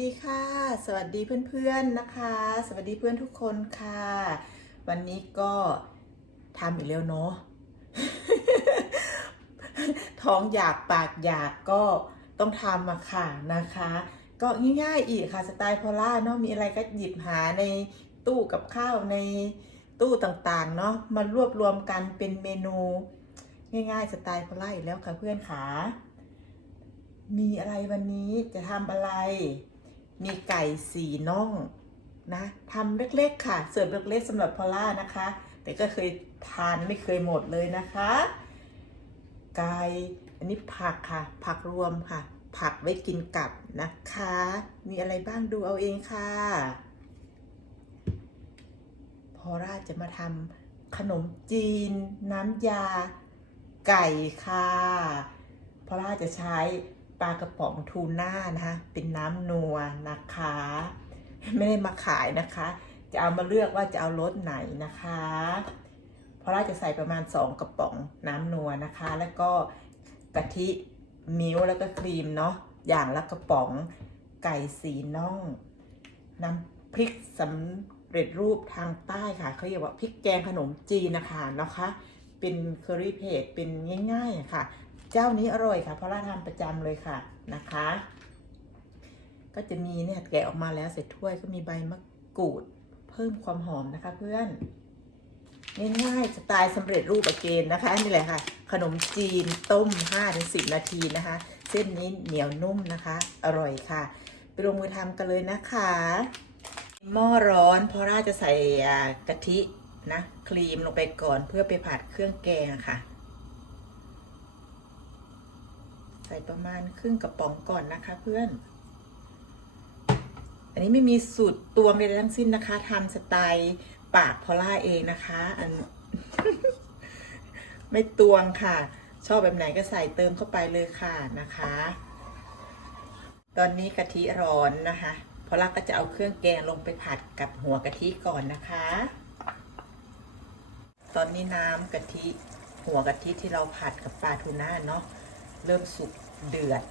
ดีค่ะ สวัสดีเพื่อนๆนะคะ สวัสดีเพื่อนทุกคนค่ะ วันนี้ก็ทำอีกแล้วเนาะท้องอยากปากอยากก็ต้องทำมาค่ะนะคะ ก็ง่ายๆอีกค่ะสไตล์พอล่าเนาะมีอะไรก็หยิบหาในตู้กับข้าวในตู้ต่างๆเนาะมารวบรวมกันเป็นเมนู ง่ายๆสไตล์พอล่าอีกแล้วค่ะเพื่อนค่ะมีอะไรวันนี้จะทำอะไร มีไก่สีน่องนะทำเล็กๆค่ะ เสิร์ฟเล็กๆสำหรับพอล่านะคะ แต่ก็เคยทานไม่เคยหมดเลยนะคะ ไก่อันนี้ผักค่ะ ผักรวมค่ะ ผักไว้กินกับนะคะ มีอะไรบ้างดูเอาเองค่ะ พอล่าจะมาทำขนมจีน น้ำยา ไก่ค่ะพอล่าจะใช้ ปลากระป๋องทูน่านะคะเป็นน้ำนัวนะคะ ไม่ได้มาขายนะคะ จะเอามาเลือกว่าจะเอารสไหนนะคะ เพอล่าจะใส่ประมาณ 2 กระป๋องน้ำนัวนะคะ แล้วก็กะทิมิ้วแล้วก็ครีมเนาะอย่างละกระป๋องไก่สีน่อง น้ำพริกสำเร็จรูปทางใต้ค่ะเขาเรียกว่าพริกแกงขนมจีนนะคะนะคะ เป็นเคอรี่เพจเป็นง่ายๆค่ะ เจ้านี้อร่อยค่ะเพราะเราทำประจำเลยค่ะนะคะ ก็จะมีเนี่ยแกะออกมาแล้วเสร็จถ้วยก็มีใบมะกรูด เพิ่มความหอมนะคะ เพื่อนง่ายๆสไตล์สำเร็จรูปอเกนนะคะนี่แหละค่ะ ขนมจีนต้ม 5-10 นาทีนะคะ เส้นนี้เหนียวนุ่มนะคะ อร่อยค่ะ ไปลงมือทำกันเลยนะคะ หม้อร้อนพราะราจะใส่กะทินะ ครีมลงไปก่อนเพื่อไปผัดเครื่องแกงค่ะ ใส่ประมาณครึ่งกระป๋องก่อนนะคะเพื่อน อันนี้ไม่มีสูตรตวงใดๆทั้งสิ้นนะคะทำสไตล์ปากพอล่าเองนะคะ อัน ไม่ตวงค่ะ ชอบแบบไหนก็ใส่เติมเข้าไปเลยค่ะนะคะ ตอนนี้กะทิร้อนนะคะพอล่าก็จะเอาเครื่องแกงลงไปผัดกับหัวกะทิก่อนนะคะ ตอนนี้น้ำกะทิหัวกะทิที่เราผัดกับปลาทูน่าเนาะ เริ่มสุกเดือด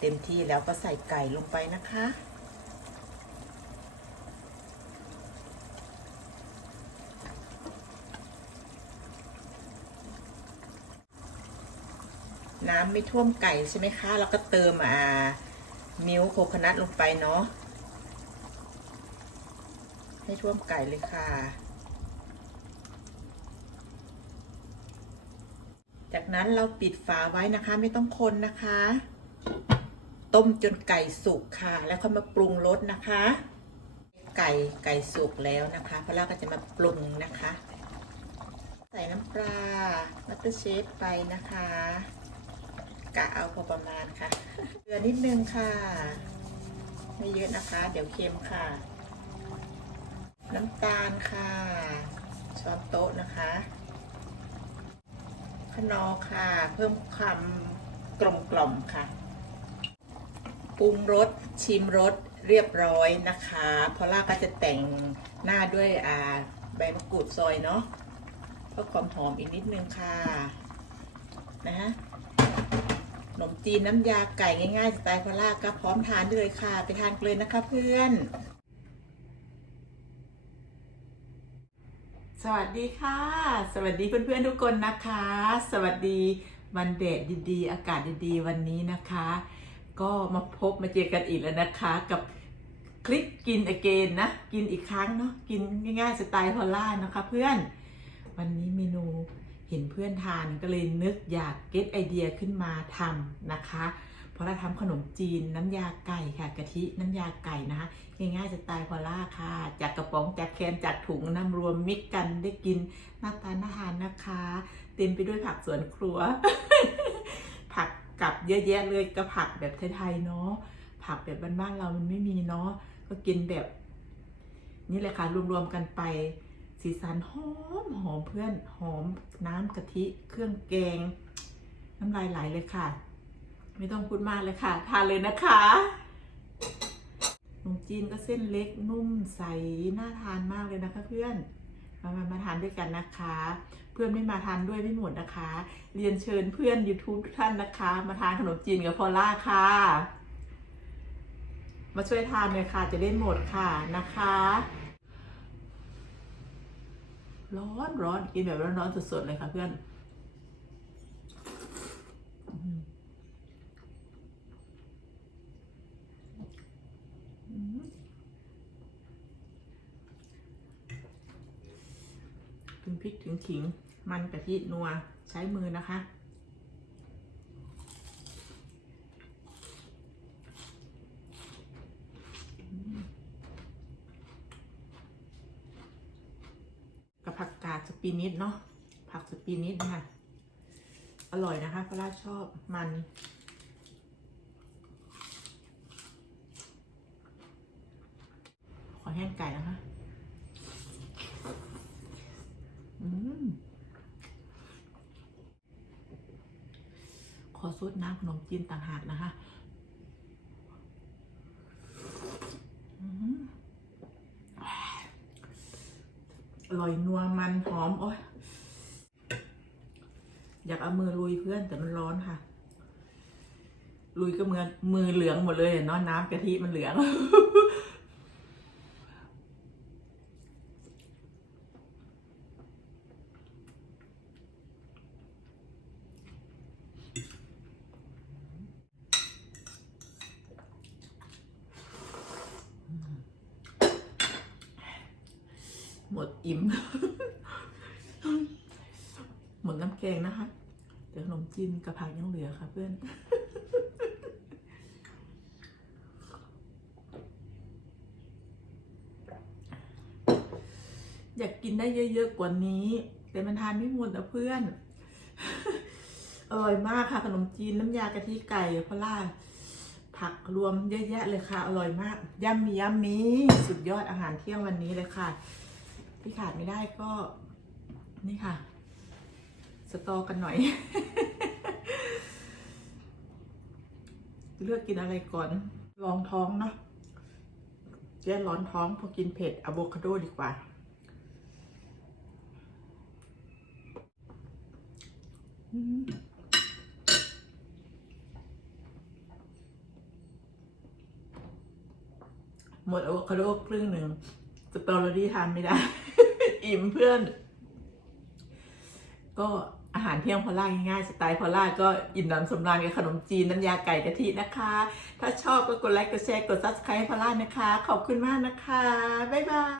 เต็มที่แล้วก็ใส่ไก่ลงไปนะคะ น้ำไม่ท่วมไก่ใช่ไหมคะแล้วก็เติมอ่ามิลค์โคคนัทลงไปเนาะให้ท่วมไก่เลยค่ะ จากนั้นเราปิดฝาไว้นะคะไม่ต้องคนนะคะ ต้มจนไก่สุกค่ะ แล้วค่อยมาปรุงรสนะคะ ไก่ไก่สุกแล้วนะคะพอเราก็จะมาปรุงนะคะ ใส่น้ำปลาบัตเตอร์เชฟไปนะคะกะเอาพอประมาณค่ะเกลือนิดนึงค่ะไม่เยอะนะคะ เดี๋ยวเค็มค่ะ น้ำตาลค่ะช้อนโต๊ะนะคะ ขนอค่ะ เพิ่มความกลมกล่อมค่ะ ปรุงรสชิมรสเรียบร้อยนะคะพอล่าก็จะแต่งหน้าด้วยอ่าใบมะกรูดซอยเนาะเพื่อความหอมอีกนิดนึงค่ะนะฮะขนมจีนน้ำยาไก่ง่ายๆสไตล์พอล่าก็พร้อมทานได้เลยค่ะ ไปทานกันเลยนะคะเพื่อน สวัสดีค่ะ สวัสดีเพื่อนๆทุกคนนะคะ สวัสดีวันเดดดีๆ อากาศดีๆ วันนี้นะคะ ก็มาพบมาเจอกันอีกแล้วนะคะ กับคลิปกินอเกนนะ กินอีกครั้งเนาะกินง่ายๆสไตล์พอลล่านะคะเพื่อน วันนี้เมนูเห็นเพื่อนทานก็เลยนึกอยากเก็ตไอเดียขึ้นมาทำนะคะ พราะเราทำขนมจีนน้ำยาไก่ค่ะกะทิน้ำยาไก่นะคะง่ายๆสไตล์พอล่าค่ะ จากกระป๋องจากแคนจากถุงน้ำรวมมิกกันได้กินหน้าตาน่าทานนะคะ เต็มไปด้วยผักสวนครัว ผักกับเยอะแยะเลยก็ผักแบบไทยๆเนาะผักแบบบ้านๆเรามันไม่มีเนาะก็กินแบบ นี่แหละค่ะรวมๆกันไปสีสันหอมหอมเพื่อนหอมน้ำกะทิ เครื่องแกง น้ำลายไหลเลยค่ะ ไม่ต้องพูดมากเลยค่ะทานเลยนะคะขนมจีนก็เส้นเล็กนุ่มใสน่าทานมากเลยนะคะ เพื่อนมามามาทานด้วยกันนะคะ เพื่อนไม่มาทานด้วยไม่หมดนะคะ เรียนเชิญเพื่อน YouTube ทุกท่านนะคะ มาทานขนมจีนกับพอล่าค่ะ มาช่วยทานเลยค่ะ จะได้หมดค่ะนะคะ ร้อนร้อนกินแบบร้อนๆสดๆเลยค่ะเพื่อนอืมอืม ถึงพริกถึงขิง มันกะทินัวใช้มือนะคะ กับผักกาดสปีนิดเนาะผักสปีนิดนะคะ อร่อยนะคะพราะว่าชอบมันขอแห้งไก่นะคะ อืม ขอ ซดน้ำขนมจีนต่างหากนะคะอืมอร่อยนัวมันหอมโอ้ยอยากเอามือลุยเพื่อนแต่มันร้อนค่ะ ลุยก็มือมือเหลืองหมดเลยเนาะน้ำกะทิมันเหลือง หมดอิ่ม หมดน้ำแกงนะคะเดี๋ยวขนมจีนกับผักยังเหลือค่ะเพื่อนอยากกินได้เยอะๆกว่านี้ แต่มันทานไม่หมดนะเพื่อน อร่อยมากค่ะขนมจีนน้ำยากะทิไก่พล่าผักรวมเยอะแยะเลยค่ะ อร่อยมากย่ำมีย่ำมีสุดยอดอาหารเที่ยงวันนี้เลยค่ะ ที่ขาดไม่ได้ก็ นี่ค่ะ สตอกันหน่อย เลือกกินอะไรก่อน ลองท้องเนาะแก้ร้อนท้องพอกินเผ็ดอะโวคาโดดีกว่า อืมหมดอะโวคาโดครึ่งหนึ่ง สตรอเบอรี่ทานไม่ได้ อิ่มเพื่อน ก็อาหารเที่ยงพอล่าง่ายๆสไตล์พอล่าก็อิ่มหนำสำราญกับขนมจีนน้ำยาไก่กะทินะคะ ถ้าชอบก็กดไลค์กดแชร์กด subscribe พอล่านะคะ ขอบคุณมากนะคะ บ๊ายบาย